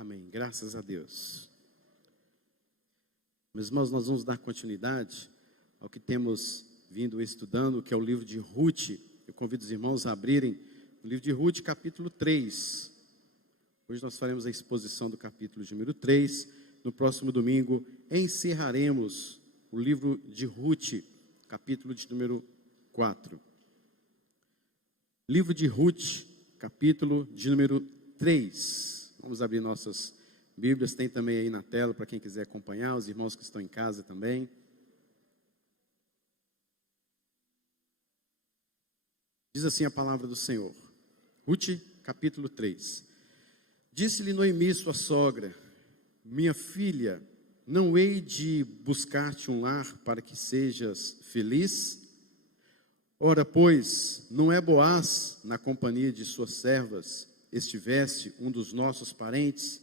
Amém. Graças a Deus. Meus irmãos, nós vamos dar continuidade ao que temos vindo estudando, que é o livro de Ruth. Eu convido os irmãos a abrirem o livro de Ruth, capítulo 3. Hoje nós faremos a exposição do capítulo de número 3. No próximo domingo encerraremos o livro de Ruth, capítulo de número 4. Livro de Ruth, capítulo de número 3. Vamos abrir nossas Bíblias, tem também aí na tela para quem quiser acompanhar, os irmãos que estão em casa também. Diz assim a palavra do Senhor. Ruth, capítulo 3. Disse-lhe Noemi, sua sogra: minha filha, não hei de buscar-te um lar para que sejas feliz? Ora, pois, não é Boaz, na companhia de suas servas, estivesse um dos nossos parentes?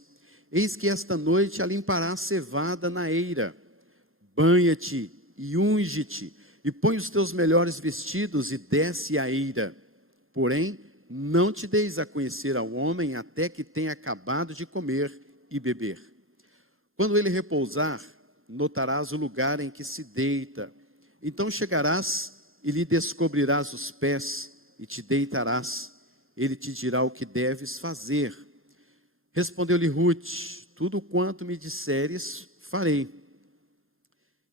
Eis que esta noite a limpará a cevada na eira. Banha-te e unge-te, e põe os teus melhores vestidos e desce a eira. Porém, não te deis a conhecer ao homem até que tenha acabado de comer e beber. Quando ele repousar, notarás o lugar em que se deita. Então chegarás e lhe descobrirás os pés e te deitarás. Ele te dirá o que deves fazer. Respondeu-lhe Ruth: tudo quanto me disseres, farei.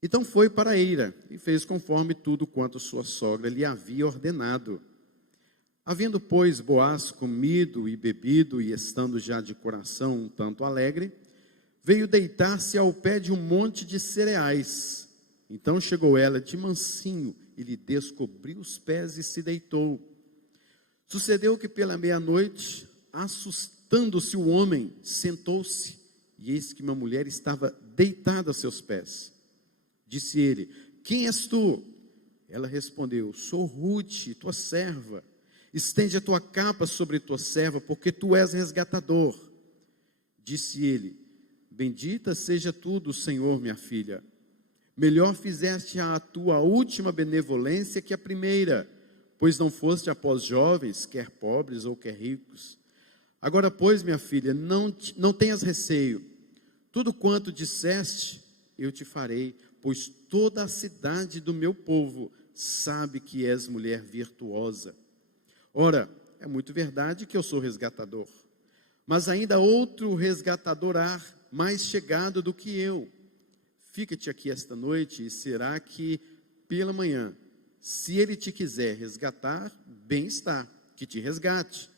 Então foi para a eira e fez conforme tudo quanto sua sogra lhe havia ordenado. Havendo, pois, Boaz comido e bebido e estando já de coração um tanto alegre, veio deitar-se ao pé de um monte de cereais. Então chegou ela de mansinho e lhe descobriu os pés e se deitou. Sucedeu que pela meia-noite, assustando-se o homem, sentou-se, e eis que uma mulher estava deitada a seus pés. Disse ele: quem és tu? Ela respondeu: sou Ruth, tua serva. Estende a tua capa sobre tua serva, porque tu és resgatador. Disse ele: bendita seja tu do Senhor, minha filha. Melhor fizeste a tua última benevolência que a primeira, pois não foste após jovens, quer pobres ou quer ricos. Agora, pois, minha filha, não tenhas receio. Tudo quanto disseste, eu te farei, pois toda a cidade do meu povo sabe que és mulher virtuosa. Ora, é muito verdade que eu sou resgatador, mas ainda outro resgatador há, mais chegado do que eu. Fica-te aqui esta noite, e será que pela manhã, se ele te quiser resgatar, bem está, que te resgate.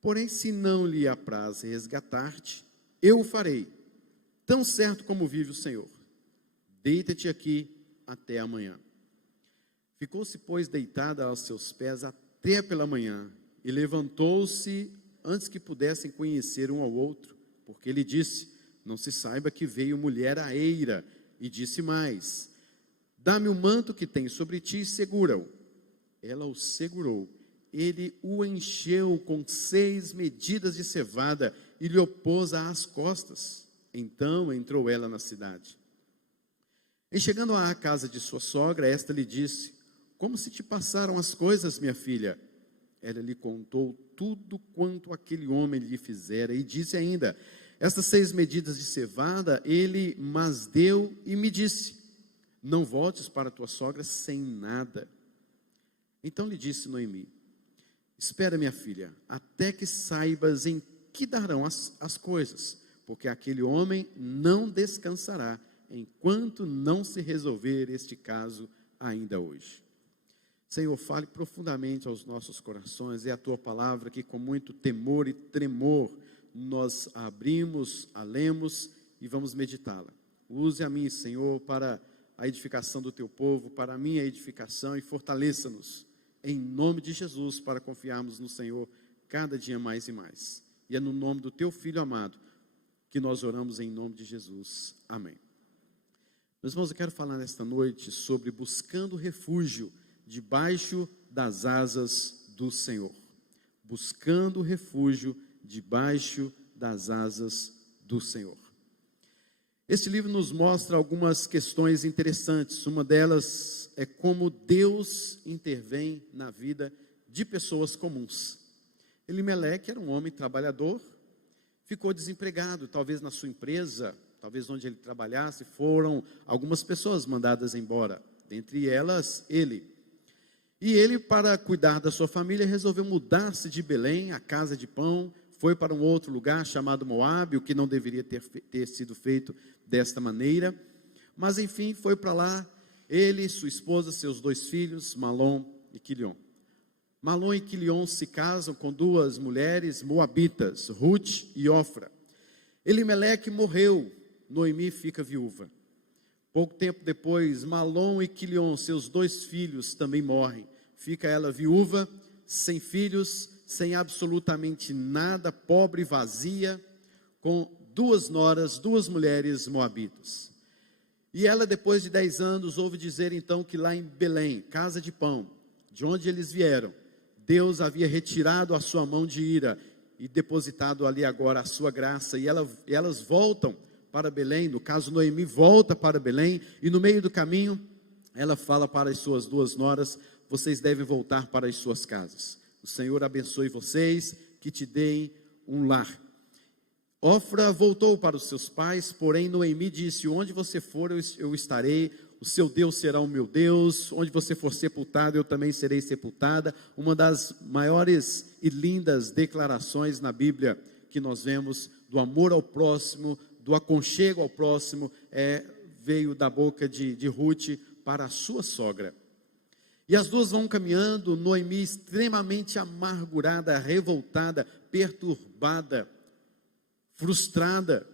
Porém, se não lhe apraz resgatar-te, eu o farei, tão certo como vive o Senhor. Deita-te aqui até amanhã. Ficou-se, pois, deitada aos seus pés até pela manhã, e levantou-se antes que pudessem conhecer um ao outro, porque ele disse: não se saiba que veio mulher à eira, e disse mais: dá-me o manto que tens sobre ti e segura-o. Ela o segurou. Ele o encheu com 6 medidas de cevada e lhe opôs às costas. Então entrou ela na cidade. E chegando à casa de sua sogra, esta lhe disse: como se te passaram as coisas, minha filha? Ela lhe contou tudo quanto aquele homem lhe fizera, e disse ainda: estas 6 medidas de cevada ele mas deu e me disse: não voltes para tua sogra sem nada. Então lhe disse Noemi: espera, minha filha, até que saibas em que darão as coisas, porque aquele homem não descansará, enquanto não se resolver este caso ainda hoje. Senhor, fale profundamente aos nossos corações, é a tua palavra que com muito temor e tremor nós a abrimos, a lemos e vamos meditá-la. Use a mim, Senhor, para a edificação do teu povo, para a minha edificação, e fortaleça-nos em nome de Jesus, para confiarmos no Senhor cada dia mais e mais. E é no nome do teu Filho amado que nós oramos, em nome de Jesus. Amém. Meus irmãos, eu quero falar nesta noite sobre buscando refúgio debaixo das asas do Senhor. Buscando refúgio debaixo das asas do Senhor. Este livro nos mostra algumas questões interessantes. Uma delas é como Deus intervém na vida de pessoas comuns. Elimeleque era um homem trabalhador, ficou desempregado. Talvez na sua empresa, talvez onde ele trabalhasse, foram algumas pessoas mandadas embora, dentre elas ele. E ele, para cuidar da sua família, resolveu mudar-se de Belém, a casa de pão, foi para um outro lugar chamado Moabe, o que não deveria ter sido feito desta maneira. Mas enfim, foi para lá, ele, sua esposa, seus 2 filhos, Malom e Quilion. Malom e Quilion se casam com 2 mulheres moabitas, Ruth e Ofra. Elimeleque morreu, Noemi fica viúva. Pouco tempo depois, Malom e Quilion, seus 2 filhos, também morrem. Fica ela viúva, sem filhos, sem absolutamente nada, pobre e vazia, com 2 noras, 2 mulheres moabitas. E ela, depois de 10 anos, ouve dizer então que lá em Belém, casa de pão, de onde eles vieram, Deus havia retirado a sua mão de ira e depositado ali agora a sua graça. E elas voltam para Belém, no caso Noemi volta para Belém, e no meio do caminho, ela fala para as suas 2 noras: vocês devem voltar para as suas casas. O Senhor abençoe vocês, que te deem um lar. Ofra voltou para os seus pais, porém Noemi disse: onde você for eu estarei, o seu Deus será o meu Deus, onde você for sepultado eu também serei sepultada. Uma das maiores e lindas declarações na Bíblia que nós vemos do amor ao próximo, do aconchego ao próximo, veio da boca de Ruth para a sua sogra. E as 2 vão caminhando, Noemi extremamente amargurada, revoltada, perturbada, frustrada,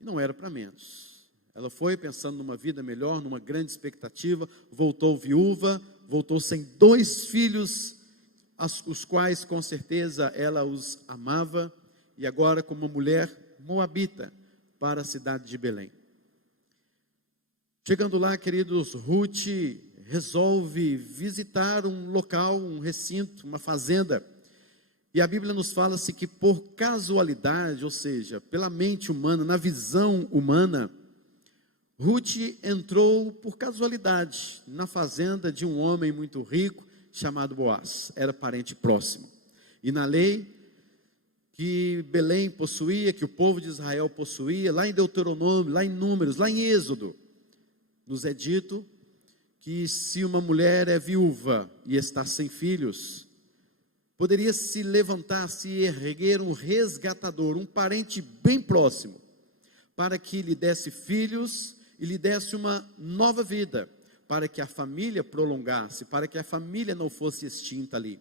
e não era para menos. Ela foi pensando numa vida melhor, numa grande expectativa, voltou viúva, voltou sem 2 filhos, os quais com certeza ela os amava, e agora como uma mulher moabita para a cidade de Belém. Chegando lá, queridos, Ruth resolve visitar um local, um recinto, uma fazenda. E a Bíblia nos fala-se que por casualidade, ou seja, pela mente humana, na visão humana, Ruth entrou por casualidade na fazenda de um homem muito rico chamado Boaz. Era parente próximo. E na lei que Belém possuía, que o povo de Israel possuía, lá em Deuteronômio, lá em Números, lá em Êxodo, nos é dito que se uma mulher é viúva e está sem filhos, poderia se levantar, se erguer um resgatador, um parente bem próximo, para que lhe desse filhos e lhe desse uma nova vida, para que a família prolongasse, para que a família não fosse extinta ali.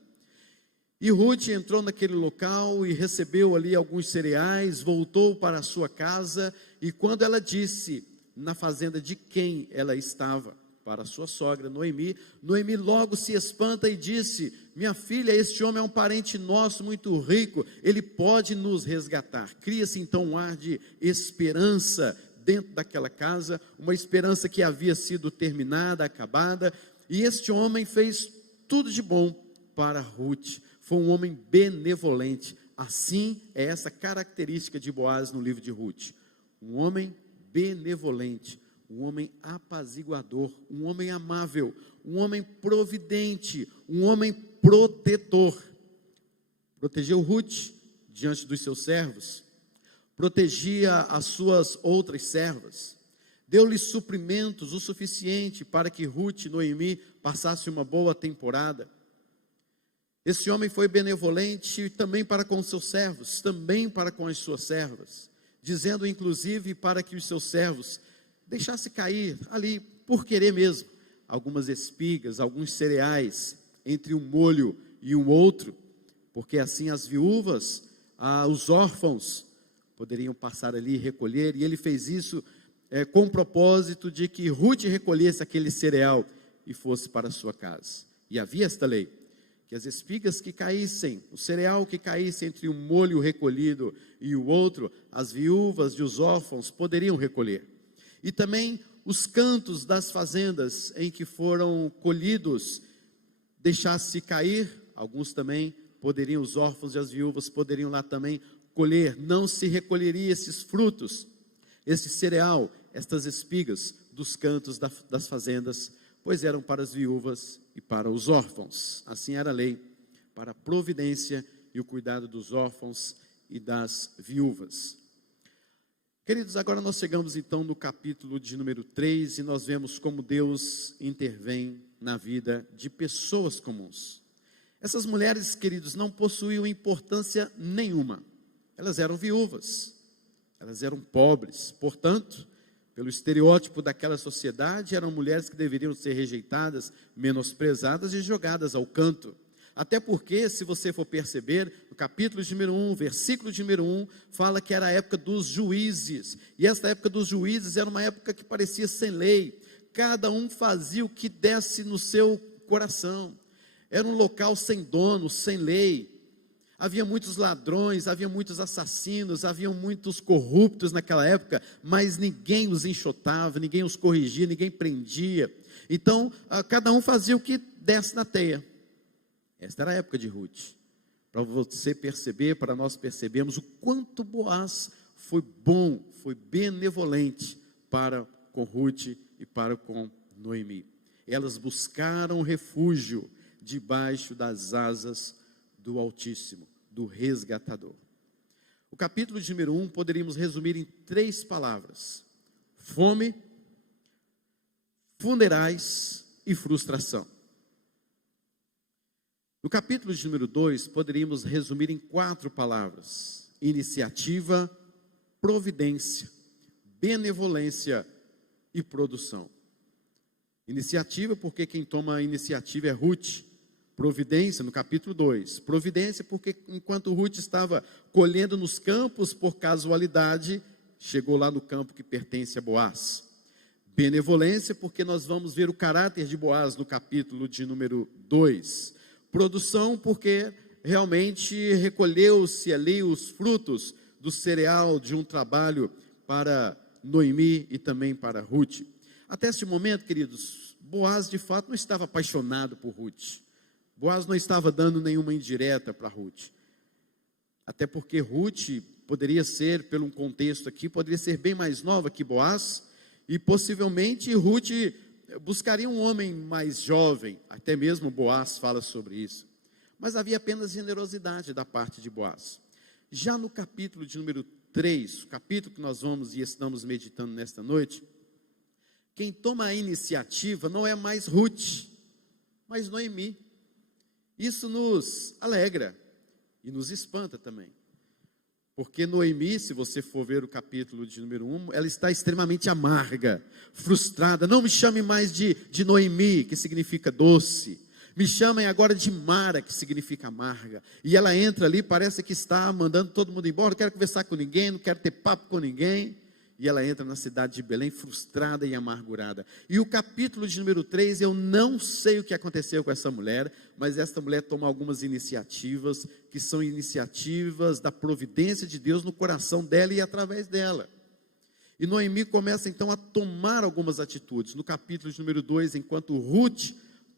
E Ruth entrou naquele local e recebeu ali alguns cereais, voltou para a sua casa, e quando ela disse na fazenda de quem ela estava, para a sua sogra Noemi, Noemi logo se espanta e disse: minha filha, este homem é um parente nosso muito rico, ele pode nos resgatar. Cria-se então um ar de esperança dentro daquela casa, uma esperança que havia sido terminada, acabada, e este homem fez tudo de bom para Ruth. Foi um homem benevolente. Assim é essa característica de Boaz no livro de Ruth: um homem benevolente, um homem apaziguador, um homem amável, um homem providente, um homem protetor. Protegeu Ruth diante dos seus servos, protegia as suas outras servas, deu-lhe suprimentos o suficiente para que Ruth e Noemi passasse uma boa temporada. Esse homem foi benevolente também para com os seus servos, também para com as suas servas, dizendo inclusive para que os seus servos deixassem cair ali, por querer mesmo, algumas espigas, alguns cereais, entre um molho e um outro, porque assim as viúvas, os órfãos, poderiam passar ali e recolher. E ele fez isso com o propósito de que Ruth recolhesse aquele cereal e fosse para a sua casa. E havia esta lei, que as espigas que caíssem, o cereal que caísse entre um molho recolhido e o outro, as viúvas e os órfãos poderiam recolher. E também os cantos das fazendas em que foram colhidos, deixasse cair, alguns também poderiam, os órfãos e as viúvas poderiam lá também colher. Não se recolheria esses frutos, esse cereal, estas espigas dos cantos das fazendas, pois eram para as viúvas e para os órfãos. Assim era a lei, para a providência e o cuidado dos órfãos e das viúvas. Queridos, agora nós chegamos então no capítulo de número 3 e nós vemos como Deus intervém na vida de pessoas comuns. Essas mulheres, queridos, não possuíam importância nenhuma. Elas eram viúvas, elas eram pobres, portanto, pelo estereótipo daquela sociedade, eram mulheres que deveriam ser rejeitadas, menosprezadas e jogadas ao canto. Até porque, se você for perceber, no capítulo de número 1, versículo de número 1, fala que era a época dos juízes. E esta época dos juízes era uma época que parecia sem lei. Cada um fazia o que desse no seu coração. Era um local sem dono, sem lei. Havia muitos ladrões, havia muitos assassinos, havia muitos corruptos naquela época, mas ninguém os enxotava, ninguém os corrigia, ninguém prendia. Então, cada um fazia o que desse na teia. Esta era a época de Ruth. Para você perceber, para nós percebermos o quanto Boaz foi bom, foi benevolente para com Ruth e para com Noemi. Elas buscaram refúgio debaixo das asas do Altíssimo, do Resgatador. O capítulo de número 1 poderíamos resumir em 3 palavras: fome, funerais e frustração. No capítulo de número 2, poderíamos resumir em 4 palavras: iniciativa, providência, benevolência e produção. Iniciativa, porque quem toma a iniciativa é Ruth. Providência, no capítulo 2. Providência, porque enquanto Ruth estava colhendo nos campos, por casualidade, chegou lá no campo que pertence a Boaz. Benevolência, porque nós vamos ver o caráter de Boaz no capítulo de número 2. Produção, porque realmente recolheu-se ali os frutos do cereal de um trabalho para Noemi e também para Ruth. Até este momento, queridos, Boaz de fato não estava apaixonado por Ruth. Boaz não estava dando nenhuma indireta para Ruth. Até porque Ruth poderia ser, pelo contexto aqui, poderia ser bem mais nova que Boaz, e possivelmente Ruth buscaria um homem mais jovem, até mesmo Boaz fala sobre isso. Mas havia apenas generosidade da parte de Boaz. Já no capítulo de número 3, o capítulo que nós vamos e estamos meditando nesta noite, quem toma a iniciativa não é mais Ruth, mas Noemi. Isso nos alegra e nos espanta também. Porque Noemi, se você for ver o capítulo de número 1, ela está extremamente amarga, frustrada. Não me chame mais de Noemi, que significa doce. Me chamem agora de Mara, que significa amarga. E ela entra ali, parece que está mandando todo mundo embora. Não quero conversar com ninguém, não quero ter papo com ninguém. E ela entra na cidade de Belém frustrada e amargurada. E o capítulo de número 3, eu não sei o que aconteceu com essa mulher, mas esta mulher toma algumas iniciativas, que são iniciativas da providência de Deus no coração dela e através dela. E Noemi começa então a tomar algumas atitudes. No capítulo de número 2, enquanto Ruth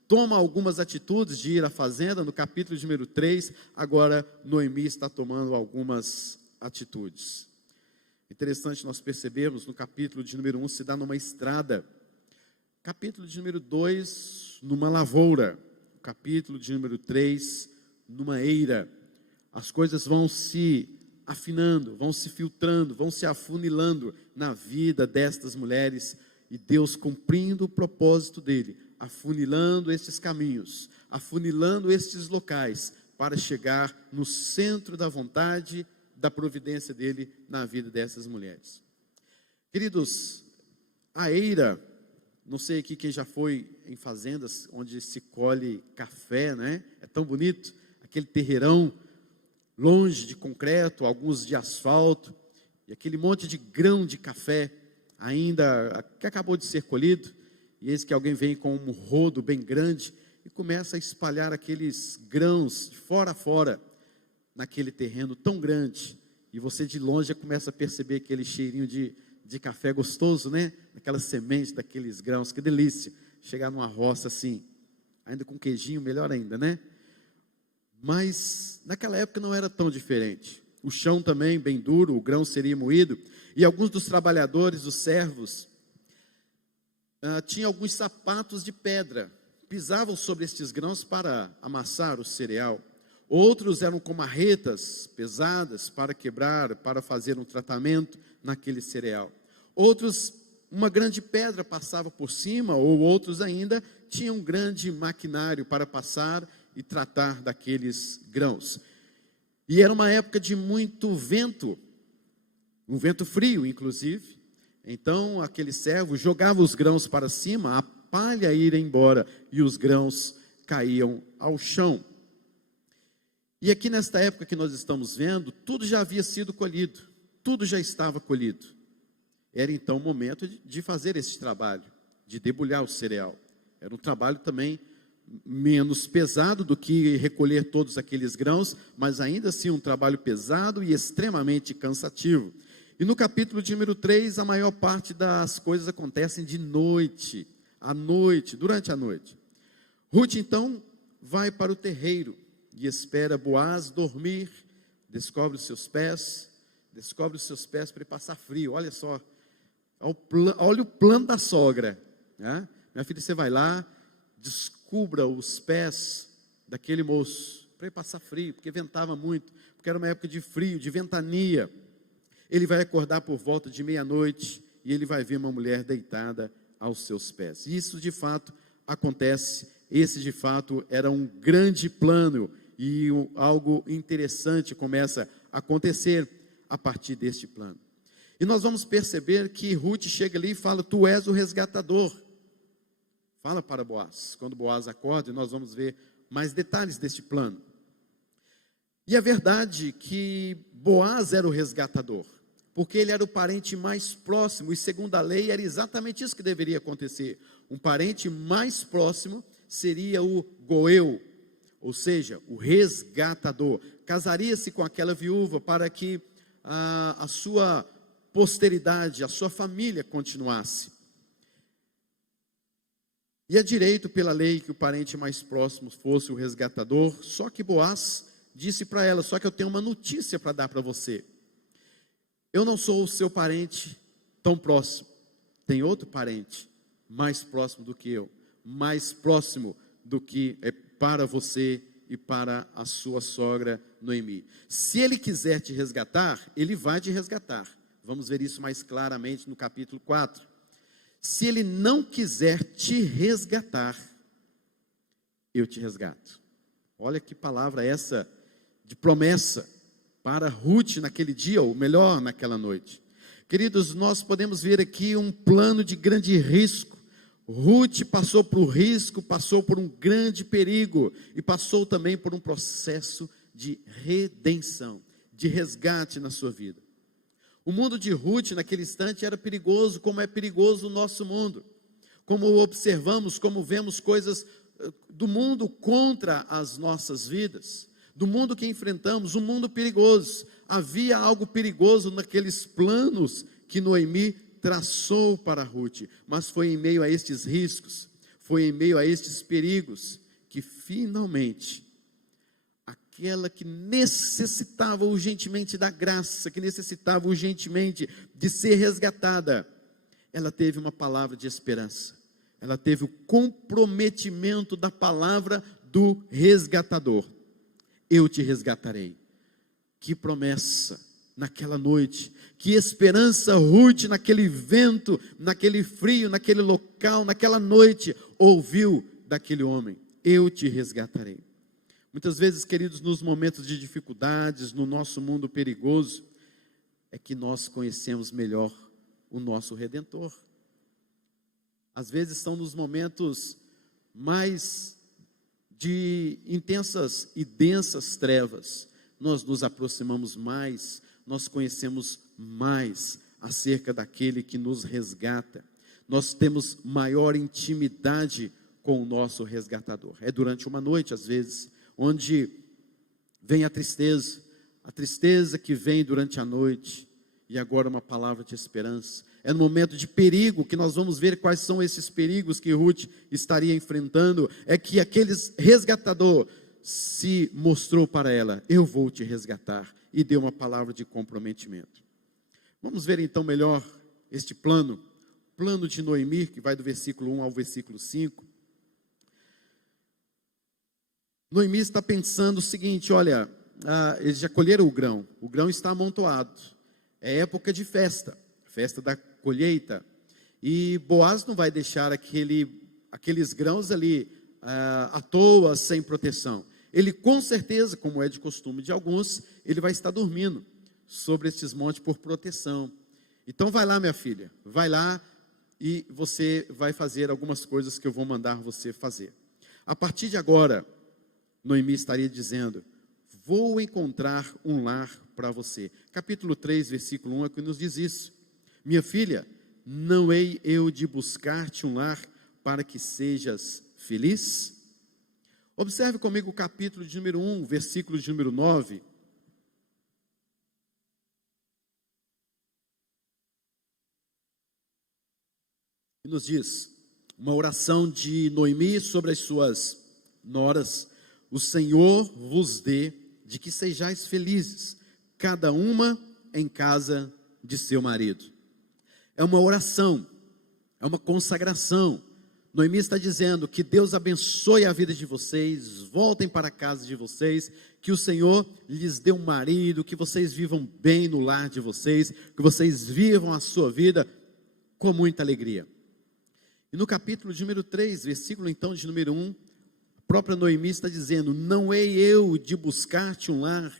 toma algumas atitudes de ir à fazenda, no capítulo de número 3, agora Noemi está tomando algumas atitudes. Interessante nós percebermos, no capítulo de número 1, se dá numa estrada. Capítulo de número 2, numa lavoura. Capítulo de número 3, numa eira. As coisas vão se afinando, vão se filtrando, vão se afunilando na vida destas mulheres. E Deus cumprindo o propósito dele, afunilando estes caminhos, afunilando estes locais, para chegar no centro da vontade da providência dele na vida dessas mulheres. Queridos, a eira, não sei aqui quem já foi em fazendas onde se colhe café, né? É tão bonito, aquele terreirão, longe de concreto, alguns de asfalto, e aquele monte de grão de café, ainda que acabou de ser colhido, e eis que alguém vem com um rodo bem grande, e começa a espalhar aqueles grãos de fora a fora, naquele terreno tão grande, e você de longe já começa a perceber aquele cheirinho de café gostoso, né? Daquela semente, daqueles grãos, que delícia, chegar numa roça assim, ainda com queijinho, melhor ainda, né? Mas naquela época não era tão diferente, o chão também bem duro, o grão seria moído, e alguns dos trabalhadores, os servos, tinham alguns sapatos de pedra, pisavam sobre estes grãos para amassar o cereal. Outros eram com marretas pesadas para quebrar, para fazer um tratamento naquele cereal. Outros, uma grande pedra passava por cima, ou outros ainda tinham um grande maquinário para passar e tratar daqueles grãos. E era uma época de muito vento, um vento frio, inclusive. Então, aquele servo jogava os grãos para cima, a palha ia embora e os grãos caíam ao chão. E aqui nesta época que nós estamos vendo, tudo já havia sido colhido, tudo já estava colhido. Era então o momento de fazer esse trabalho, de debulhar o cereal. Era um trabalho também menos pesado do que recolher todos aqueles grãos, mas ainda assim um trabalho pesado e extremamente cansativo. E no capítulo de número 3, a maior parte das coisas acontecem de noite, à noite, durante a noite. Ruth então vai para o terreiro e espera Boaz dormir, descobre os seus pés para ele passar frio. Olha só, olha o plano da sogra, né? Minha filha, você vai lá, descubra os pés daquele moço, para ele passar frio, porque ventava muito, porque era uma época de frio, de ventania. Ele vai acordar por volta de meia-noite, e ele vai ver uma mulher deitada aos seus pés. E isso de fato acontece, esse de fato era um grande plano, e algo interessante começa a acontecer a partir deste plano. E nós vamos perceber que Ruth chega ali e fala: tu és o resgatador. Fala para Boaz. Quando Boaz acorda, nós vamos ver mais detalhes deste plano. E é verdade que Boaz era o resgatador, porque ele era o parente mais próximo, e segundo a lei era exatamente isso que deveria acontecer. Um parente mais próximo seria o goel, ou seja, o resgatador. Casaria-se com aquela viúva para que a sua posteridade, a sua família continuasse. E é direito pela lei que o parente mais próximo fosse o resgatador, só que Boaz disse para ela: só que eu tenho uma notícia para dar para você. Eu não sou o seu parente tão próximo, tem outro parente mais próximo do que eu, mais próximo do que é para você e para a sua sogra Noemi. Se ele quiser te resgatar, ele vai te resgatar. Vamos ver isso mais claramente no capítulo 4. Se ele não quiser te resgatar, eu te resgato. Olha que palavra essa de promessa para Ruth naquele dia, ou melhor, naquela noite. Queridos, nós podemos ver aqui um plano de grande risco. Ruth passou por um risco, passou por um grande perigo, e passou também por um processo de redenção, de resgate na sua vida. O mundo de Ruth naquele instante era perigoso, como é perigoso o nosso mundo. Como observamos, como vemos coisas do mundo contra as nossas vidas, do mundo que enfrentamos, um mundo perigoso. Havia algo perigoso naqueles planos que Noemi traçou para Ruth, mas foi em meio a estes riscos, foi em meio a estes perigos, que finalmente aquela que necessitava urgentemente da graça, que necessitava urgentemente de ser resgatada, ela teve uma palavra de esperança, ela teve o comprometimento da palavra do resgatador: eu te resgatarei. Que promessa naquela noite, que esperança Ruth naquele vento, naquele frio, naquele local, naquela noite, ouviu daquele homem: eu te resgatarei. Muitas vezes, queridos, nos momentos de dificuldades, no nosso mundo perigoso, é que nós conhecemos melhor o nosso Redentor. Às vezes são nos momentos mais de intensas e densas trevas, nós nos aproximamos mais, nós conhecemos mais acerca daquele que nos resgata. Nós temos maior intimidade com o nosso resgatador. É durante uma noite, às vezes, onde vem a tristeza que vem durante a noite, e agora uma palavra de esperança. É no momento de perigo que nós vamos ver quais são esses perigos que Ruth estaria enfrentando. É que aquele resgatador se mostrou para ela: eu vou te resgatar, e deu uma palavra de comprometimento. Vamos ver então melhor este plano de Noemi, que vai do versículo 1 ao versículo 5. Noemi está pensando o seguinte: olha, eles já colheram o grão está amontoado, é época de festa, festa da colheita, e Boaz não vai deixar aqueles grãos ali à toa, sem proteção. Ele com certeza, como é de costume de alguns, ele vai estar dormindo sobre esses montes por proteção. Então vai lá, minha filha, vai lá e você vai fazer algumas coisas que eu vou mandar você fazer. A partir de agora, Noemi estaria dizendo: vou encontrar um lar para você. Capítulo 3, versículo 1 é que nos diz isso. Minha filha, não hei eu de buscar-te um lar para que sejas feliz? Observe comigo o capítulo de número 1, versículo de número 9. E nos diz, uma oração de Noemi sobre as suas noras: o Senhor vos dê de que sejais felizes, cada uma em casa de seu marido. É uma oração, é uma consagração. Noemi está dizendo que Deus abençoe a vida de vocês, voltem para a casa de vocês, que o Senhor lhes dê um marido, que vocês vivam bem no lar de vocês, que vocês vivam a sua vida com muita alegria. E no capítulo de número 3, versículo então de número 1, a própria Noemi está dizendo: não hei eu de buscar-te um lar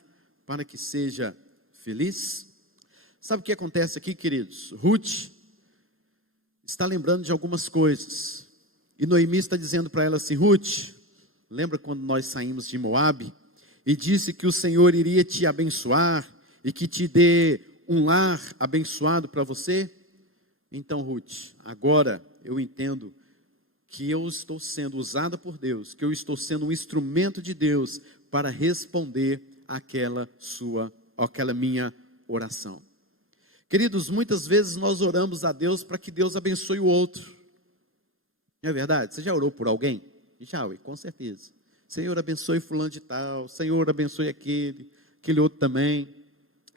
para que seja feliz? Sabe o que acontece aqui, queridos? Ruth está lembrando de algumas coisas. E Noemi está dizendo para ela assim: Ruth, lembra quando nós saímos de Moabe e disse que o Senhor iria te abençoar e que te dê um lar abençoado para você? Então, Ruth, agora eu entendo que eu estou sendo usada por Deus, que eu estou sendo um instrumento de Deus para responder aquela minha oração. Queridos, muitas vezes nós oramos a Deus para que Deus abençoe o outro. Não é verdade? Você já orou por alguém? Já, com certeza. Senhor, abençoe fulano de tal, Senhor, abençoe aquele outro também,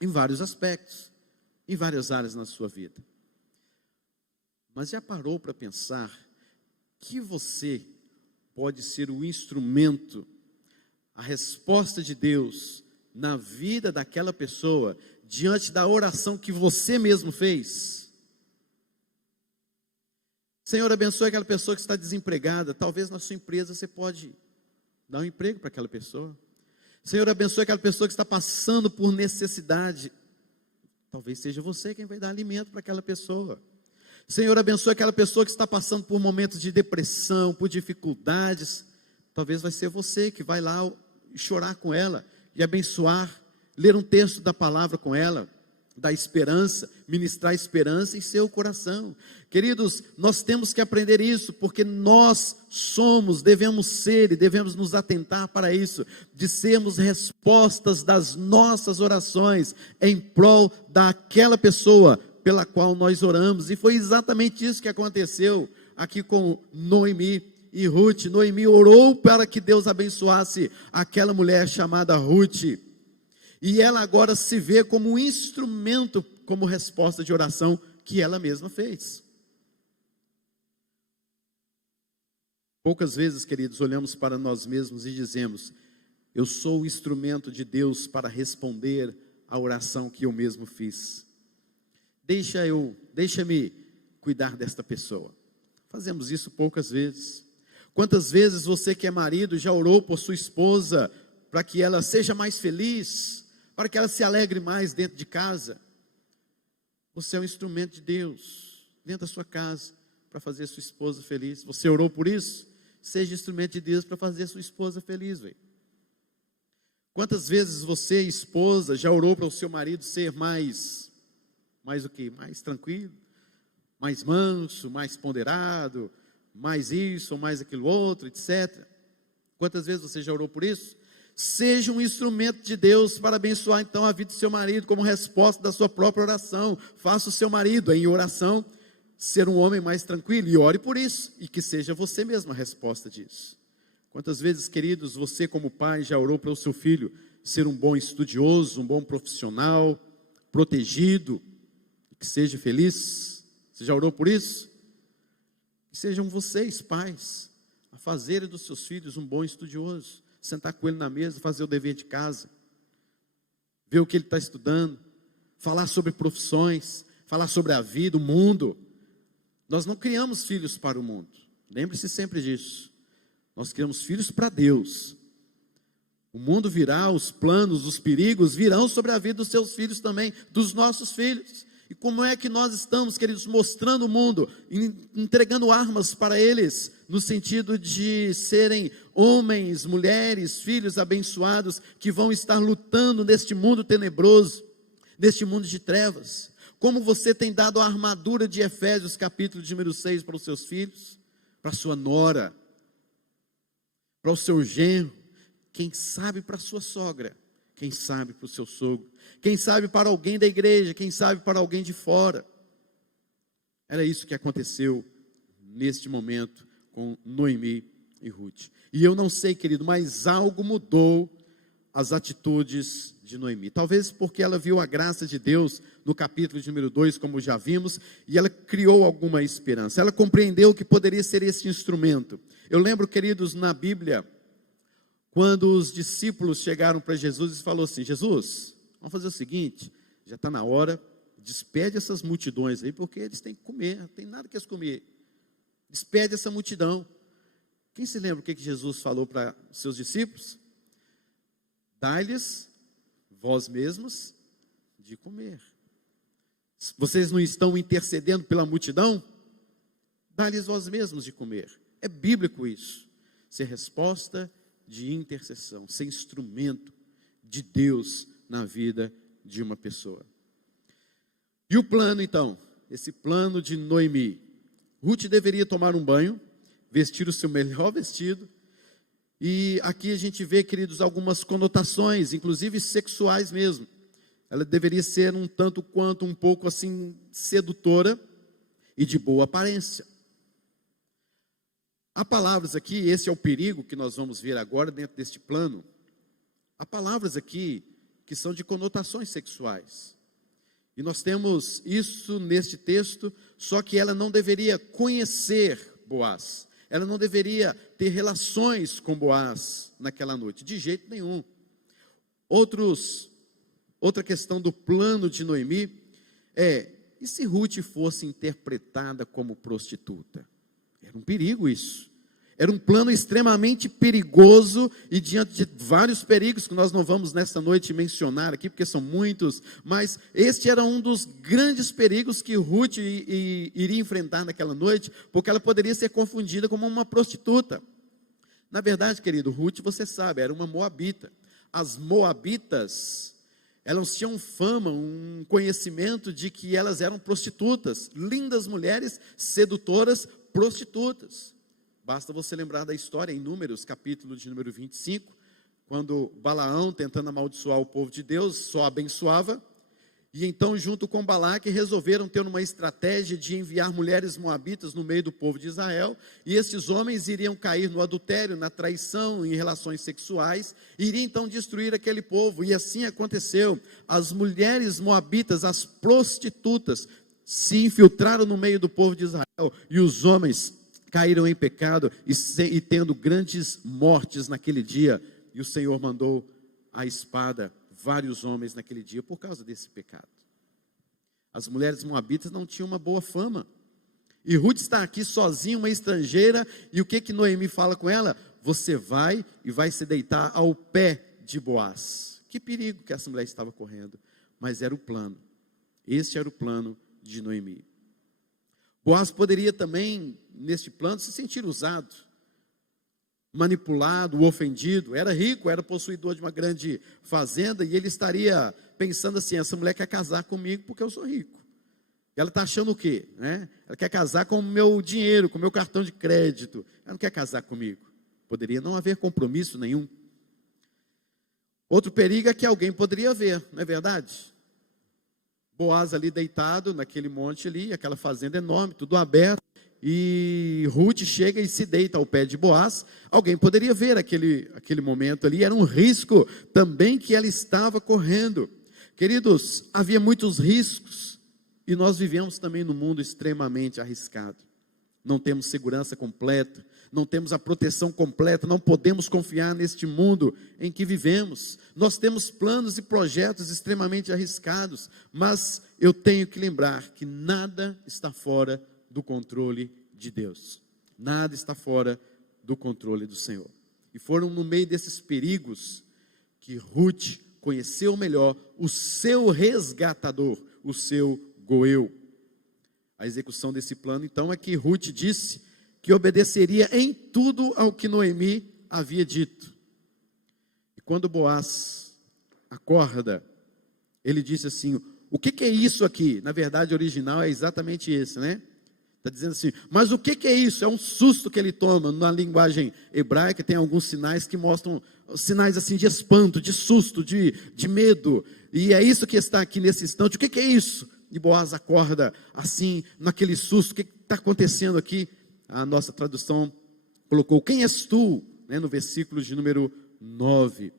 em vários aspectos, em várias áreas na sua vida. Mas já parou para pensar que você pode ser o instrumento, a resposta de Deus na vida daquela pessoa, diante da oração que você mesmo fez? Senhor, abençoe aquela pessoa que está desempregada. Talvez na sua empresa você pode dar um emprego para aquela pessoa. Senhor, abençoe aquela pessoa que está passando por necessidade. Talvez seja você quem vai dar alimento para aquela pessoa. Senhor, abençoe aquela pessoa que está passando por momentos de depressão, por dificuldades. Talvez vai ser você que vai lá chorar com ela e abençoar, ler um texto da palavra com ela, dar esperança, ministrar esperança em seu coração. Queridos, nós temos que aprender isso, porque nós devemos ser e devemos nos atentar para isso, de sermos respostas das nossas orações em prol daquela pessoa pela qual nós oramos. E foi exatamente isso que aconteceu aqui com Noemi e Ruth. Noemi orou para que Deus abençoasse aquela mulher chamada Ruth. E ela agora se vê como um instrumento, como resposta de oração que ela mesma fez. Poucas vezes, queridos, olhamos para nós mesmos e dizemos: eu sou o instrumento de Deus para responder a oração que eu mesmo fiz. Deixa-me cuidar desta pessoa. Fazemos isso poucas vezes. Quantas vezes você que é marido já orou por sua esposa para que ela seja mais feliz, para que ela se alegre mais dentro de casa? Você é um instrumento de Deus dentro da sua casa para fazer sua esposa feliz. Você orou por isso? Seja instrumento de Deus para fazer sua esposa feliz, velho. Quantas vezes você, esposa, já orou para o seu marido ser mais o quê? Mais tranquilo, mais manso, mais ponderado, mais isso ou mais aquilo outro, etc. Quantas vezes você já orou por isso? Seja um instrumento de Deus para abençoar então a vida do seu marido, como resposta da sua própria oração. Faça o seu marido, em oração, ser um homem mais tranquilo, e ore por isso, e que seja você mesmo a resposta disso. Quantas vezes, queridos, você como pai já orou para o seu filho ser um bom estudioso, um bom profissional, protegido, que seja feliz? Você já orou por isso? Que sejam vocês, pais, a fazerem dos seus filhos um bom estudioso. sentar com ele na mesa, fazer o dever de casa, ver o que ele está estudando, falar sobre profissões, falar sobre a vida, o mundo. Nós não criamos filhos para o mundo, lembre-se sempre disso. Nós criamos filhos para Deus. O mundo virá, os planos, os perigos virão sobre a vida dos seus filhos também, dos nossos filhos. E como é que nós estamos, queridos, mostrando o mundo, entregando armas para eles, no sentido de serem homens, mulheres, filhos abençoados, que vão estar lutando neste mundo tenebroso, neste mundo de trevas. Como você tem dado a armadura de Efésios, capítulo de número 6, para os seus filhos, para a sua nora, para o seu genro, quem sabe para a sua sogra, quem sabe para o seu sogro, quem sabe para alguém da igreja, quem sabe para alguém de fora. Era isso que aconteceu neste momento com Noemi e Ruth. E eu não sei, querido, mas algo mudou as atitudes de Noemi. Talvez porque ela viu a graça de Deus no capítulo de número 2, como já vimos, e ela criou alguma esperança. Ela compreendeu que poderia ser esse instrumento. Eu lembro, queridos, na Bíblia, quando os discípulos chegaram para Jesus e falou assim: Jesus, vamos fazer o seguinte, já está na hora, despede essas multidões aí, porque eles têm que comer, não tem nada que eles comer. Despede essa multidão. Quem se lembra o que Jesus falou para seus discípulos? Dai-lhes, vós mesmos, de comer. Vocês não estão intercedendo pela multidão? Dai-lhes vós mesmos de comer. É bíblico isso. Ser resposta de intercessão, ser instrumento de Deus na vida de uma pessoa. E o plano então, esse plano de Noemi. Ruth deveria tomar um banho, vestir o seu melhor vestido, e aqui a gente vê, queridos, algumas conotações, inclusive sexuais mesmo. Ela deveria ser um tanto quanto, um pouco assim, sedutora e de boa aparência. Há palavras aqui, esse é o perigo que nós vamos ver agora dentro deste plano. Há palavras aqui que são de conotações sexuais. E nós temos isso neste texto, só que ela não deveria conhecer Boaz. Ela não deveria ter relações com Boaz naquela noite, de jeito nenhum. Outra questão do plano de Noemi é: e se Ruth fosse interpretada como prostituta? Era um perigo isso. Era um plano extremamente perigoso, e diante de vários perigos que nós não vamos nessa noite mencionar aqui, porque são muitos, mas este era um dos grandes perigos que Ruth iria enfrentar naquela noite, porque ela poderia ser confundida como uma prostituta. Na verdade, querido, Ruth, você sabe, era uma moabita. As moabitas, elas tinham fama, um conhecimento de que elas eram prostitutas, lindas mulheres, sedutoras, prostitutas. Basta você lembrar da história em Números, capítulo de número 25, quando Balaão, tentando amaldiçoar o povo de Deus, só abençoava, e então junto com Balaque resolveram ter uma estratégia de enviar mulheres moabitas no meio do povo de Israel, e esses homens iriam cair no adultério, na traição, em relações sexuais, e iriam então destruir aquele povo, e assim aconteceu. As mulheres moabitas, as prostitutas, se infiltraram no meio do povo de Israel, e os homens caíram em pecado e tendo grandes mortes naquele dia, e o Senhor mandou a espada vários homens naquele dia por causa desse pecado. As mulheres moabitas não tinham uma boa fama, e Ruth está aqui sozinha, uma estrangeira, e o que Noemi fala com ela? Você vai e vai se deitar ao pé de Boaz. Que perigo que essa mulher estava correndo, mas era o plano. Este era o plano de Noemi. Boaz poderia também, neste plano, se sentir usado, manipulado, ofendido. Era rico, era possuidor de uma grande fazenda, e ele estaria pensando assim: essa mulher quer casar comigo porque eu sou rico. Ela está achando o quê? Ela quer casar com o meu dinheiro, com o meu cartão de crédito. Ela não quer casar comigo. Poderia não haver compromisso nenhum. Outro perigo é que alguém poderia ver, não é verdade? Boaz ali deitado naquele monte ali, aquela fazenda enorme, tudo aberto, e Ruth chega e se deita ao pé de Boaz. Alguém poderia ver aquele momento ali, era um risco também que ela estava correndo. Queridos, havia muitos riscos, e nós vivemos também num mundo extremamente arriscado. não temos segurança completa, não temos a proteção completa, não podemos confiar neste mundo em que vivemos. Nós temos planos e projetos extremamente arriscados, mas eu tenho que lembrar que nada está fora do controle de Deus. Nada está fora do controle do Senhor. E foram no meio desses perigos que Ruth conheceu melhor o seu resgatador, o seu Goel. A execução desse plano, então, é que Ruth disse que obedeceria em tudo ao que Noemi havia dito. E quando Boaz acorda, ele disse assim: o que é isso aqui? Na verdade, o original é exatamente esse, né? Está dizendo assim, mas o que é isso? É um susto que ele toma. Na linguagem hebraica tem alguns sinais que mostram sinais assim de espanto, de susto, de medo. E é isso que está aqui nesse instante. O que é isso? E Boaz acorda assim, naquele susto. O que está acontecendo aqui? A nossa tradução colocou: quem és tu? Né, no versículo de número 9.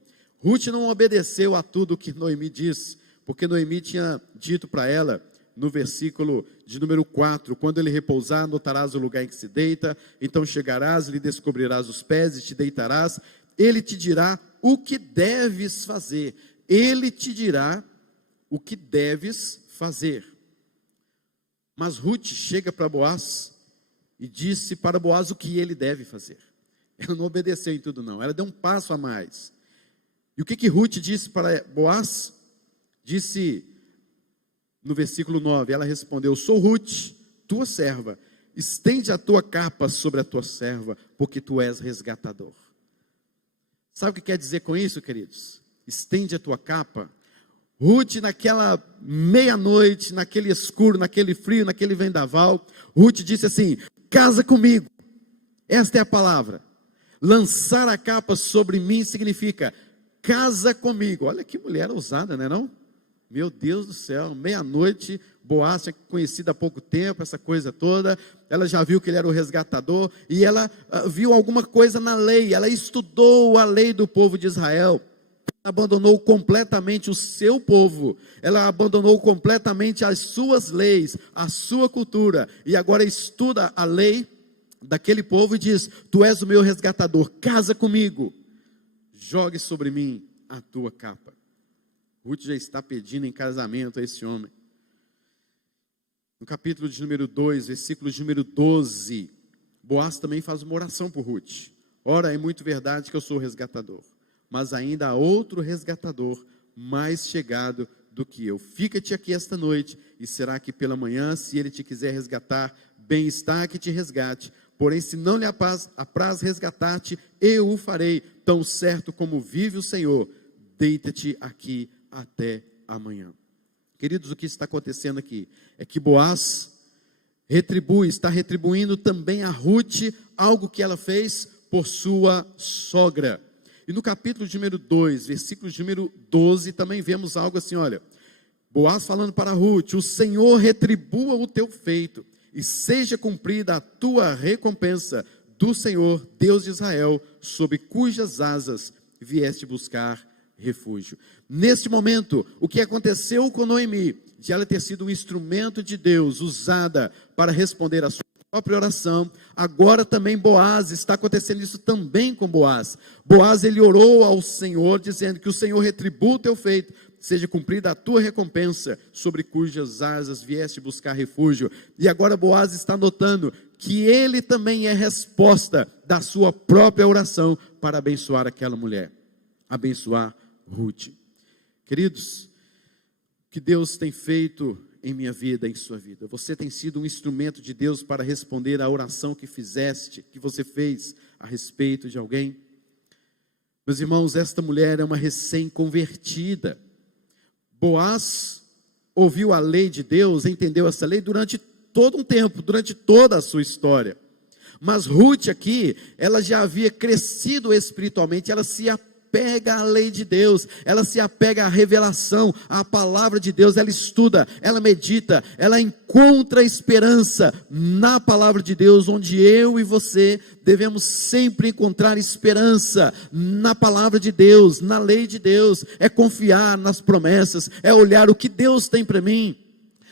Ruth não obedeceu a tudo que Noemi disse, porque Noemi tinha dito para ela, no versículo de número 4, quando ele repousar, notarás o lugar em que se deita, então chegarás, lhe descobrirás os pés e te deitarás, ele te dirá o que deves fazer, ele te dirá o que deves fazer. Mas Ruth chega para Boaz e disse para Boaz o que ele deve fazer. Ela não obedeceu em tudo não, ela deu um passo a mais. E o que Ruth disse para Boaz? Disse no versículo 9, ela respondeu: sou Ruth, tua serva, estende a tua capa sobre a tua serva, porque tu és resgatador. Sabe o que quer dizer com isso, queridos? Estende a tua capa. Ruth, naquela meia-noite, naquele escuro, naquele frio, naquele vendaval, Ruth disse assim: casa comigo. Esta é a palavra. Lançar a capa sobre mim significa casa comigo. Olha que mulher ousada, não é não? Meu Deus do céu, meia-noite, Boaz tinha conhecido há pouco tempo, essa coisa toda, ela já viu que ele era o resgatador, e ela viu alguma coisa na lei, ela estudou a lei do povo de Israel, ela abandonou completamente o seu povo, ela abandonou completamente as suas leis, a sua cultura, e agora estuda a lei daquele povo e diz: tu és o meu resgatador, casa comigo, jogue sobre mim a tua capa. Ruth já está pedindo em casamento a esse homem. No capítulo de número 2, versículo de número 12, Boaz também faz uma oração por Ruth. Ora, é muito verdade que eu sou o resgatador, mas ainda há outro resgatador mais chegado do que eu. Fica-te aqui esta noite, e será que pela manhã, se ele te quiser resgatar, bem está que te resgate. Porém, se não lhe apraz resgatar-te, eu o farei, tão certo como vive o Senhor. Deita-te aqui até amanhã. Queridos, o que está acontecendo aqui é que Boaz está retribuindo também a Ruth algo que ela fez por sua sogra. E no capítulo de número 2, versículo de número 12, também vemos algo assim, olha, Boaz falando para Ruth: o Senhor retribua o teu feito, e seja cumprida a tua recompensa do Senhor, Deus de Israel, sob cujas asas vieste buscar refúgio. Neste momento, o que aconteceu com Noemi, de ela ter sido um instrumento de Deus, usada para responder a sua própria oração, agora também Boaz, está acontecendo isso também com Boaz. Boaz, ele orou ao Senhor, dizendo que o Senhor retribua o teu feito, seja cumprida a tua recompensa, sobre cujas asas vieste buscar refúgio. E agora Boaz está notando que ele também é resposta da sua própria oração para abençoar aquela mulher, abençoar Ruth. Queridos, o que Deus tem feito em minha vida, em sua vida? Você tem sido um instrumento de Deus para responder à oração que você fez a respeito de alguém? Meus irmãos, esta mulher é uma recém-convertida. Boaz ouviu a lei de Deus, entendeu essa lei durante todo um tempo, durante toda a sua história. Mas Ruth aqui, ela já havia crescido espiritualmente, ela se apega à lei de Deus, ela se apega à revelação, à palavra de Deus, ela estuda, ela medita, ela encontra esperança na palavra de Deus, onde eu e você devemos sempre encontrar esperança na palavra de Deus, na lei de Deus, é confiar nas promessas, é olhar o que Deus tem para mim.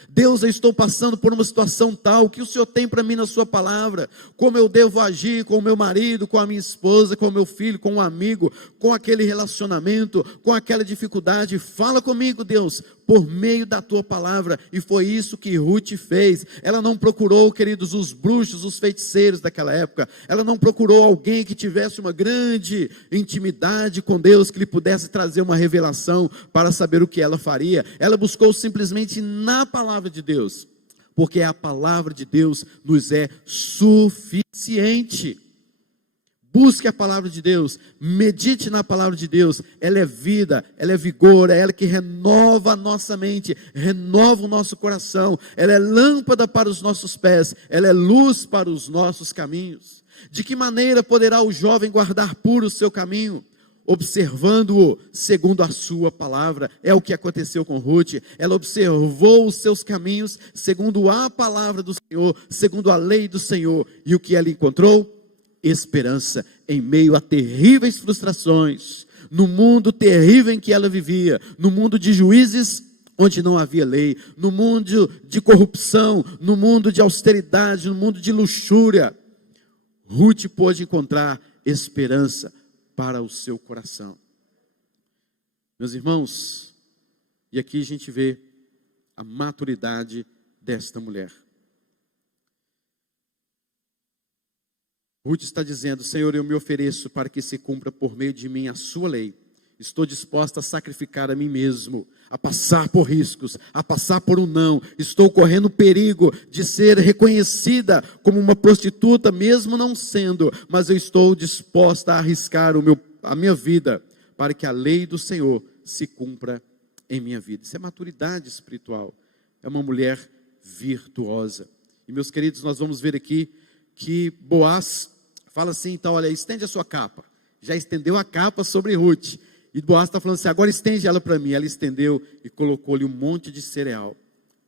Deus, eu estou passando por uma situação tal, o que o Senhor tem para mim na sua palavra? Como eu devo agir com o meu marido, com a minha esposa, com o meu filho, com um amigo, com aquele relacionamento, com aquela dificuldade? Fala comigo, Deus, por meio da tua palavra. E foi isso que Ruth fez. Ela não procurou, queridos, os bruxos, os feiticeiros daquela época. Ela não procurou alguém que tivesse uma grande intimidade com Deus, que lhe pudesse trazer uma revelação para saber o que ela faria. Ela buscou simplesmente na palavra de Deus, porque a palavra de Deus nos é suficiente. Busque a palavra de Deus, medite na palavra de Deus. Ela é vida, ela é vigor, é ela que renova a nossa mente, renova o nosso coração. Ela é lâmpada para os nossos pés, ela é luz para os nossos caminhos. De que maneira poderá o jovem guardar puro o seu caminho? Observando-o segundo a sua palavra. É o que aconteceu com Ruth. Ela observou os seus caminhos segundo a palavra do Senhor, segundo a lei do Senhor. E o que ela encontrou? Esperança em meio a terríveis frustrações, no mundo terrível em que ela vivia, no mundo de juízes onde não havia lei, no mundo de corrupção, no mundo de austeridade, no mundo de luxúria. Ruth pôde encontrar esperança para o seu coração. Meus irmãos, e aqui a gente vê a maturidade desta mulher. Ruth está dizendo: Senhor, eu me ofereço para que se cumpra por meio de mim a sua lei. Estou disposta a sacrificar a mim mesmo, a passar por riscos, a passar por um não. Estou correndo perigo de ser reconhecida como uma prostituta, mesmo não sendo, mas eu estou disposta a arriscar a minha vida para que a lei do Senhor se cumpra em minha vida. Isso é maturidade espiritual. É uma mulher virtuosa. E meus queridos, nós vamos ver aqui que Boaz fala assim, então, olha, estende a sua capa. Já estendeu a capa sobre Ruth. E Boaz está falando assim, agora estende ela para mim. Ela estendeu e colocou-lhe um monte de cereal,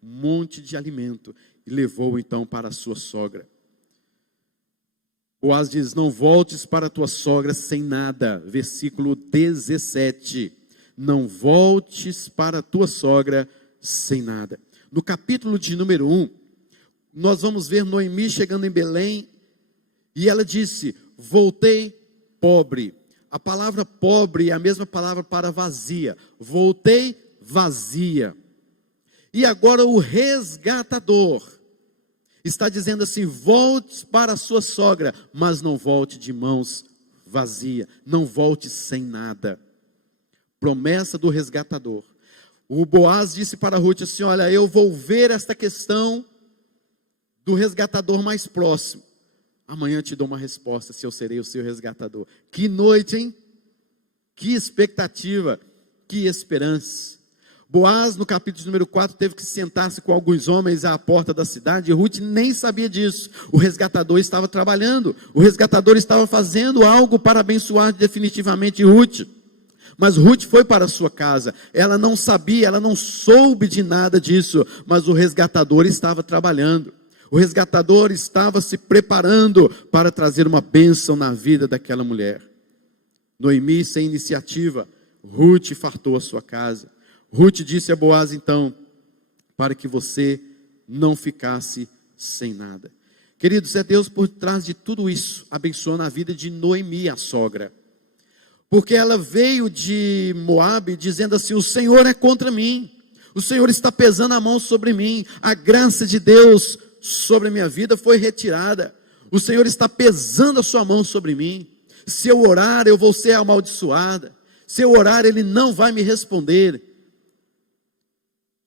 um monte de alimento, e levou então para a sua sogra. Boaz diz, não voltes para a tua sogra sem nada. Versículo 17. Não voltes para a tua sogra sem nada. No capítulo de número 1, nós vamos ver Noemi chegando em Belém, e ela disse, voltei pobre. A palavra pobre é a mesma palavra para vazia. Voltei vazia. E agora o resgatador está dizendo assim, volte para a sua sogra, mas não volte de mãos vazias, não volte sem nada. Promessa do resgatador. O Boaz disse para Ruth assim, olha, eu vou ver esta questão do resgatador mais próximo. Amanhã te dou uma resposta se eu serei o seu resgatador. Que noite, hein? Que expectativa, que esperança. Boaz, no capítulo número 4, teve que sentar-se com alguns homens à porta da cidade, e Ruth nem sabia disso. O resgatador estava trabalhando, o resgatador estava fazendo algo para abençoar definitivamente Ruth. Mas Ruth foi para a sua casa, ela não sabia, ela não soube de nada disso, mas o resgatador estava trabalhando. O resgatador estava se preparando para trazer uma bênção na vida daquela mulher. Noemi, sem iniciativa, Ruth fartou a sua casa. Ruth disse a Boaz então, para que você não ficasse sem nada. Queridos, é Deus por trás de tudo isso, abençoando a vida de Noemi, a sogra. Porque ela veio de Moabe dizendo assim, o Senhor é contra mim. O Senhor está pesando a mão sobre mim. A graça de Deus sobre a minha vida foi retirada. O Senhor está pesando a sua mão sobre mim. Se eu orar, eu vou ser amaldiçoada. Se eu orar, Ele não vai me responder.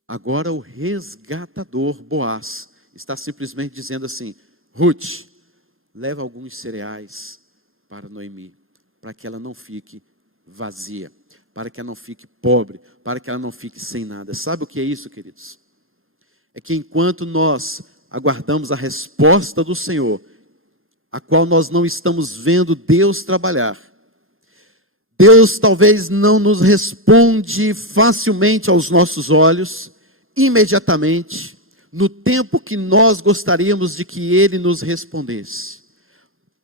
Agora o resgatador Boaz está simplesmente dizendo assim, Ruth, leva alguns cereais para Noemi, para que ela não fique vazia, para que ela não fique pobre, para que ela não fique sem nada. Sabe o que é isso, queridos? É que enquanto nós aguardamos a resposta do Senhor, a qual nós não estamos vendo Deus trabalhar, Deus talvez não nos responde facilmente aos nossos olhos, imediatamente, no tempo que nós gostaríamos de que Ele nos respondesse.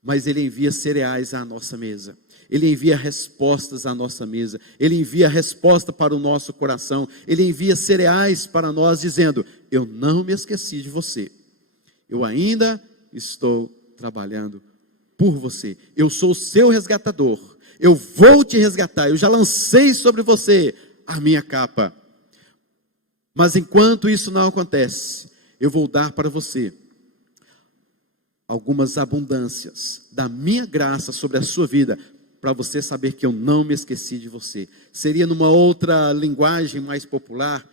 Mas Ele envia cereais à nossa mesa. Ele envia respostas à nossa mesa, Ele envia resposta para o nosso coração, Ele envia cereais para nós, dizendo: eu não me esqueci de você, eu ainda estou trabalhando por você, eu sou o seu resgatador, eu vou te resgatar, eu já lancei sobre você a minha capa. Mas enquanto isso não acontece, eu vou dar para você algumas abundâncias da minha graça sobre a sua vida, para você saber que eu não me esqueci de você. Seria numa outra linguagem mais popular,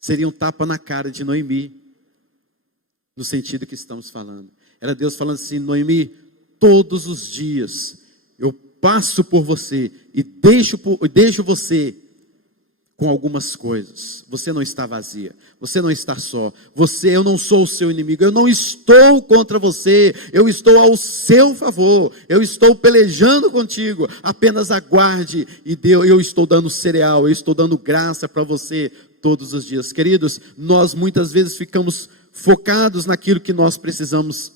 seria um tapa na cara de Noemi, no sentido que estamos falando. Era Deus falando assim: Noemi, todos os dias eu passo por você e deixo você com algumas coisas. Você não está vazia, você não está só, eu não sou o seu inimigo, eu não estou contra você, eu estou ao seu favor, eu estou pelejando contigo, apenas aguarde, e eu estou dando cereal, eu estou dando graça para você todos os dias. Queridos, nós muitas vezes ficamos focados naquilo que nós precisamos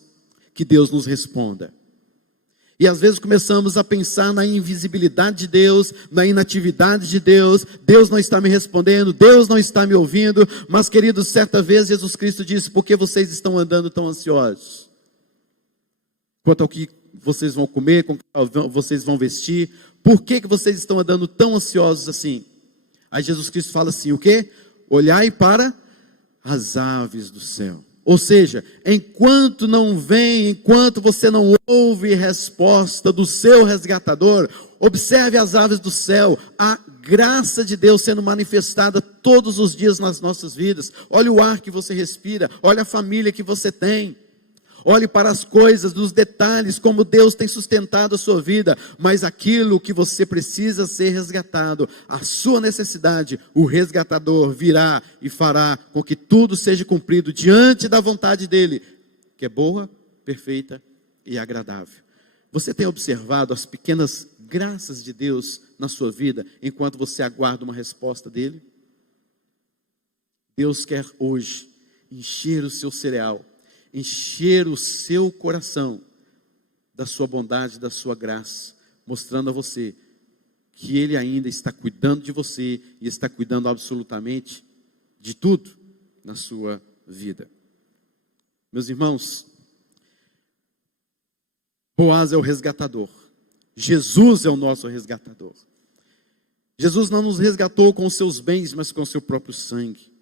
que Deus nos responda. E às vezes começamos a pensar na invisibilidade de Deus, na inatividade de Deus. Deus não está me respondendo, Deus não está me ouvindo. Mas, queridos, certa vez Jesus Cristo disse: por que vocês estão andando tão ansiosos? Quanto ao que vocês vão comer, com que vocês vão vestir. Por que vocês estão andando tão ansiosos assim? Aí Jesus Cristo fala assim: o quê? Olhai para as aves do céu. Ou seja, enquanto não vem, enquanto você não ouve resposta do seu resgatador, observe as aves do céu, a graça de Deus sendo manifestada todos os dias nas nossas vidas. Olha o ar que você respira, olha a família que você tem. Olhe para as coisas, nos detalhes, como Deus tem sustentado a sua vida. Mas aquilo que você precisa ser resgatado, a sua necessidade, o resgatador virá e fará com que tudo seja cumprido diante da vontade dEle, que é boa, perfeita e agradável. Você tem observado as pequenas graças de Deus na sua vida, enquanto você aguarda uma resposta dEle? Deus quer hoje encher o seu cereal, encher o seu coração da sua bondade, da sua graça, mostrando a você que Ele ainda está cuidando de você e está cuidando absolutamente de tudo na sua vida. Meus irmãos, Boaz é o resgatador, Jesus é o nosso resgatador. Jesus não nos resgatou com os seus bens, mas com o seu próprio sangue.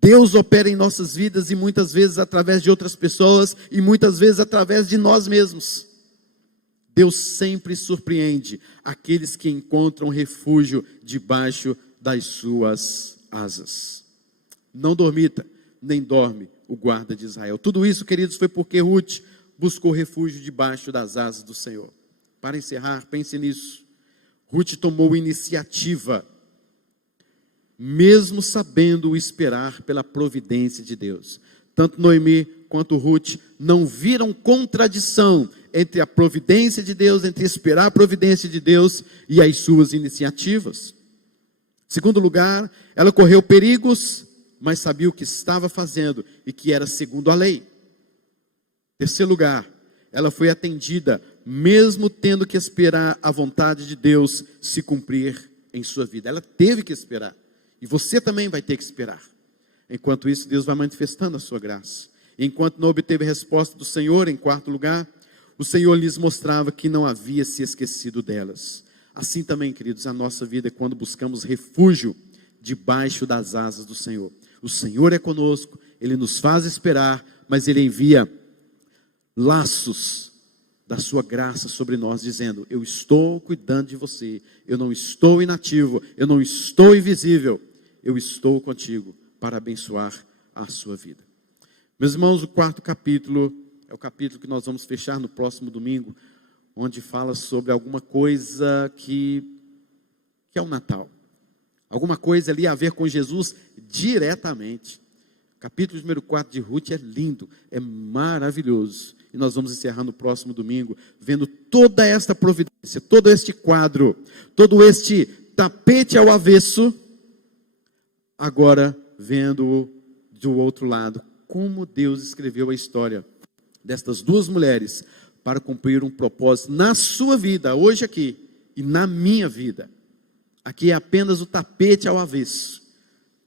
Deus opera em nossas vidas e muitas vezes através de outras pessoas e muitas vezes através de nós mesmos. Deus sempre surpreende aqueles que encontram refúgio debaixo das suas asas. Não dormita, nem dorme o guarda de Israel. Tudo isso, queridos, foi porque Ruth buscou refúgio debaixo das asas do Senhor. Para encerrar, pense nisso. Ruth tomou iniciativa, mesmo sabendo esperar pela providência de Deus. Tanto Noemi quanto Ruth não viram contradição entre a providência de Deus, entre esperar a providência de Deus e as suas iniciativas. Segundo lugar, ela correu perigos, mas sabia o que estava fazendo e que era segundo a lei. Terceiro lugar, ela foi atendida, mesmo tendo que esperar a vontade de Deus se cumprir em sua vida. Ela teve que esperar. E você também vai ter que esperar. Enquanto isso, Deus vai manifestando a sua graça. Enquanto não obteve resposta do Senhor, em quarto lugar, o Senhor lhes mostrava que não havia se esquecido delas. Assim também, queridos, a nossa vida é quando buscamos refúgio debaixo das asas do Senhor. O Senhor é conosco, Ele nos faz esperar, mas Ele envia laços da sua graça sobre nós, dizendo: eu estou cuidando de você, eu não estou inativo, eu não estou invisível, eu estou contigo para abençoar a sua vida. Meus irmãos, o quarto capítulo é o capítulo que nós vamos fechar no próximo domingo, onde fala sobre alguma coisa que é o Natal. Alguma coisa ali a ver com Jesus diretamente. O capítulo número 4 de Ruth é lindo, é maravilhoso. E nós vamos encerrar no próximo domingo, vendo toda esta providência, todo este quadro, todo este tapete ao avesso, agora vendo do outro lado, como Deus escreveu a história destas duas mulheres, para cumprir um propósito na sua vida, hoje aqui, e na minha vida. Aqui é apenas o tapete ao avesso.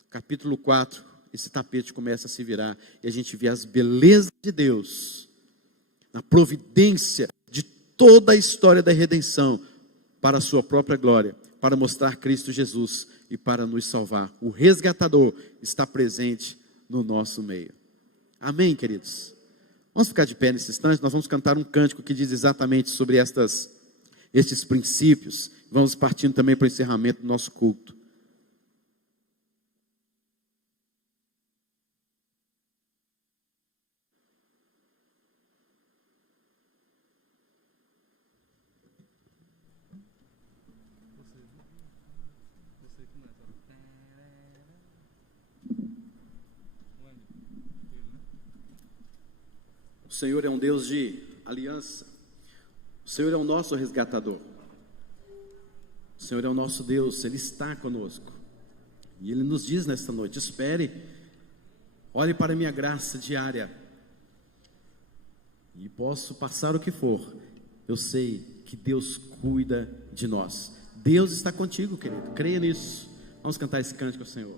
Capítulo 4, esse tapete começa a se virar, e a gente vê as belezas de Deus, na providência de toda a história da redenção, para a sua própria glória, para mostrar Cristo Jesus e para nos salvar. O resgatador está presente no nosso meio. Amém, queridos? Vamos ficar de pé nesse instante, nós vamos cantar um cântico que diz exatamente sobre estes princípios. Vamos partindo também para o encerramento do nosso culto. O Senhor é um Deus de aliança. O Senhor é o nosso resgatador. O Senhor é o nosso Deus, Ele está conosco. E Ele nos diz nesta noite: espere, olhe para a minha graça diária. E posso passar o que for, eu sei que Deus cuida de nós. Deus está contigo, querido, creia nisso. Vamos cantar esse cântico ao Senhor.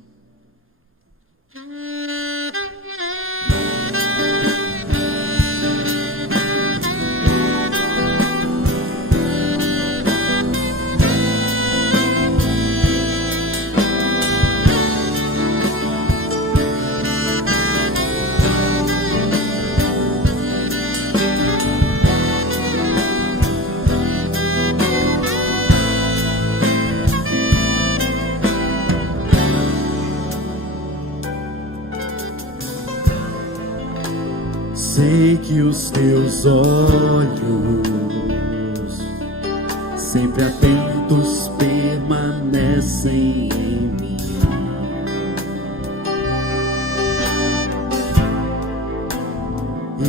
Sei que os teus olhos, sempre atentos, permanecem em mim.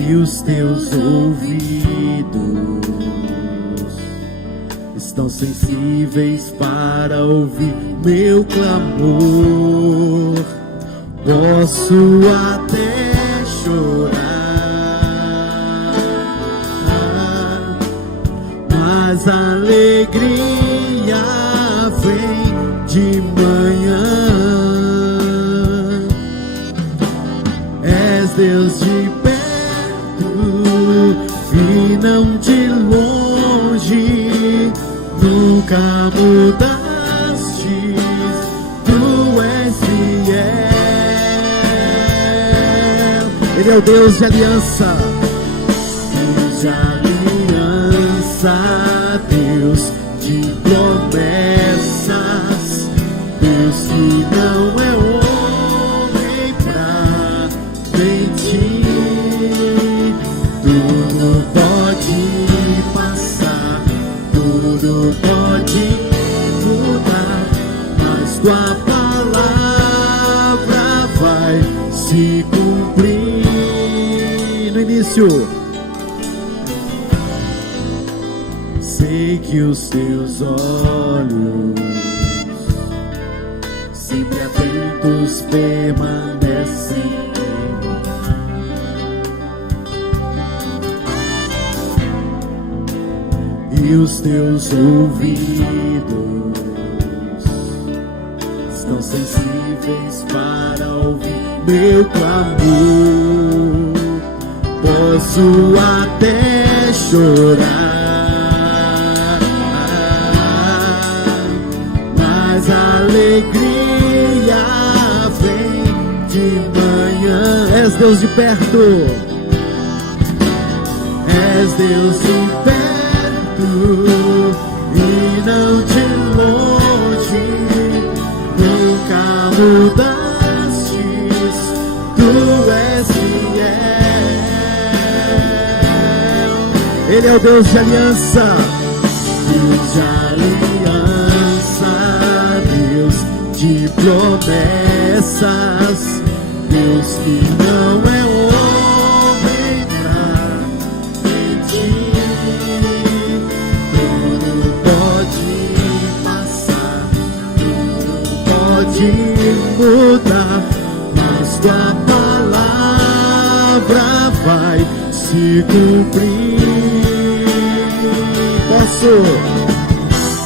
E os teus ouvidos estão sensíveis para ouvir meu clamor. Posso até chorar, mas a alegria vem de manhã. És Deus de perto e não de longe, nunca mudaste, tu és fiel. Ele é o Deus de aliança, Deus de aliança, Deus de promessas, Deus que não é homem pra mentir. Tudo pode passar, tudo pode mudar, mas tua palavra vai se cumprir. No início, sei que os teus olhos, sempre atentos, permanecem em mim. E os teus ouvidos estão sensíveis para ouvir meu clamor. Posso até chorar, mas a alegria vem de manhã. És Deus de perto, és Deus de perto e não de longe, nunca mudaste, tu és fiel. Ele é o Deus de aliança, Deus de aliança, Deus de promessas, Deus que não é homem pra mentir. Tudo pode passar, tudo pode mudar, mas tua palavra vai se cumprir.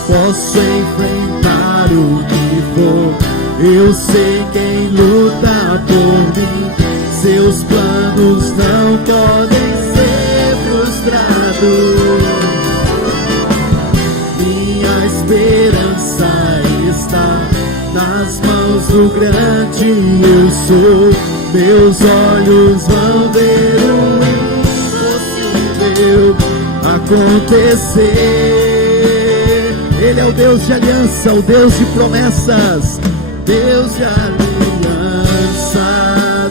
Posso enfrentar o que for, eu sei quem luta por mim. Seus planos não podem ser frustrados. Minha esperança está nas mãos do grande eu sou. Meus olhos vão ver o impossível acontecer. Ele é o Deus de aliança, o Deus de promessas, Deus de aliança,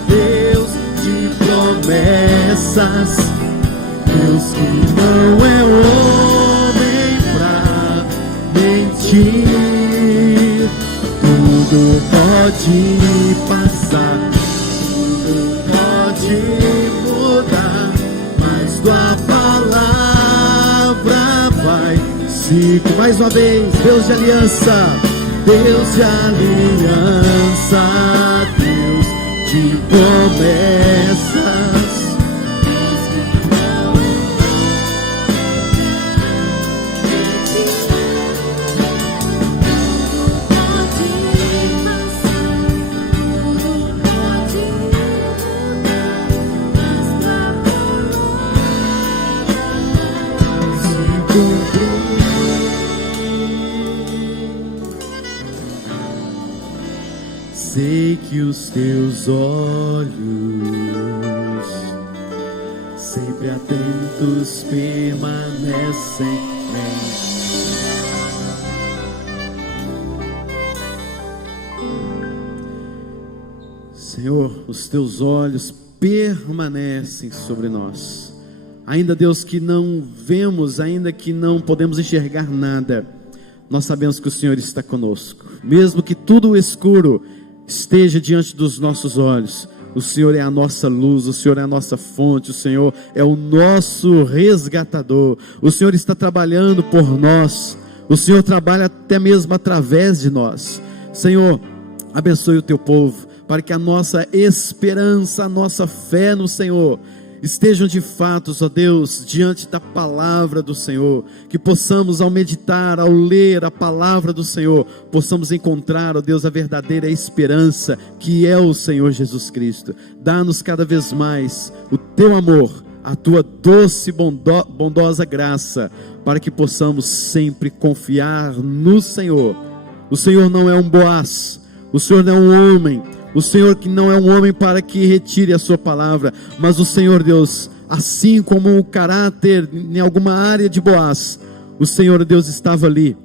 Deus de promessas, Deus que não é homem pra mentir. Tudo pode passar, tudo pode mudar, mas tua palavra vai. Mais uma vez, Deus de aliança, Deus de aliança, Deus de promessas. Sei que os teus olhos, sempre atentos, permanecem em Senhor, os teus olhos permanecem sobre nós. Ainda, Deus, que não vemos, ainda que não podemos enxergar nada, nós sabemos que o Senhor está conosco. Mesmo que tudo escuro esteja diante dos nossos olhos, o Senhor é a nossa luz, o Senhor é a nossa fonte, o Senhor é o nosso resgatador. O Senhor está trabalhando por nós, o Senhor trabalha até mesmo através de nós. Senhor, abençoe o teu povo, para que a nossa esperança, a nossa fé no Senhor estejam de fato, ó Deus, diante da palavra do Senhor, que possamos, ao meditar, ao ler a palavra do Senhor, possamos encontrar, ó Deus, a verdadeira esperança, que é o Senhor Jesus Cristo. Dá-nos cada vez mais o teu amor, a tua doce e bondosa graça, para que possamos sempre confiar no Senhor. O Senhor não é um Boaz, o Senhor não é um homem, o Senhor que não é um homem para que retire a sua palavra, mas o Senhor, Deus, assim como o caráter em alguma área de Boaz, o Senhor, Deus, estava ali,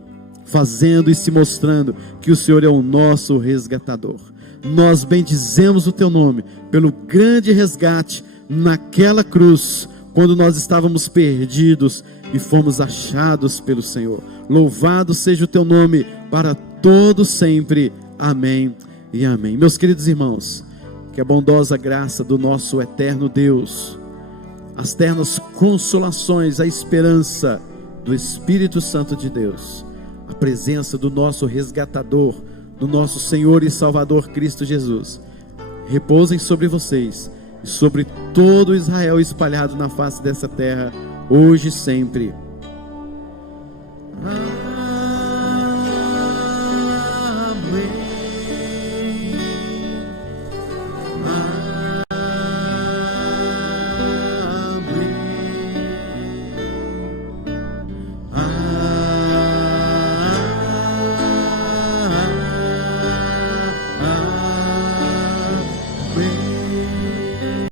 fazendo e se mostrando que o Senhor é o nosso resgatador. Nós bendizemos o teu nome, pelo grande resgate naquela cruz, quando nós estávamos perdidos e fomos achados pelo Senhor. Louvado seja o teu nome, para todo sempre. Amém e amém. Meus queridos irmãos, que a bondosa graça do nosso eterno Deus, as ternas consolações, a esperança do Espírito Santo de Deus, a presença do nosso resgatador, do nosso Senhor e Salvador Cristo Jesus, repousem sobre vocês e sobre todo Israel espalhado na face dessa terra, hoje e sempre.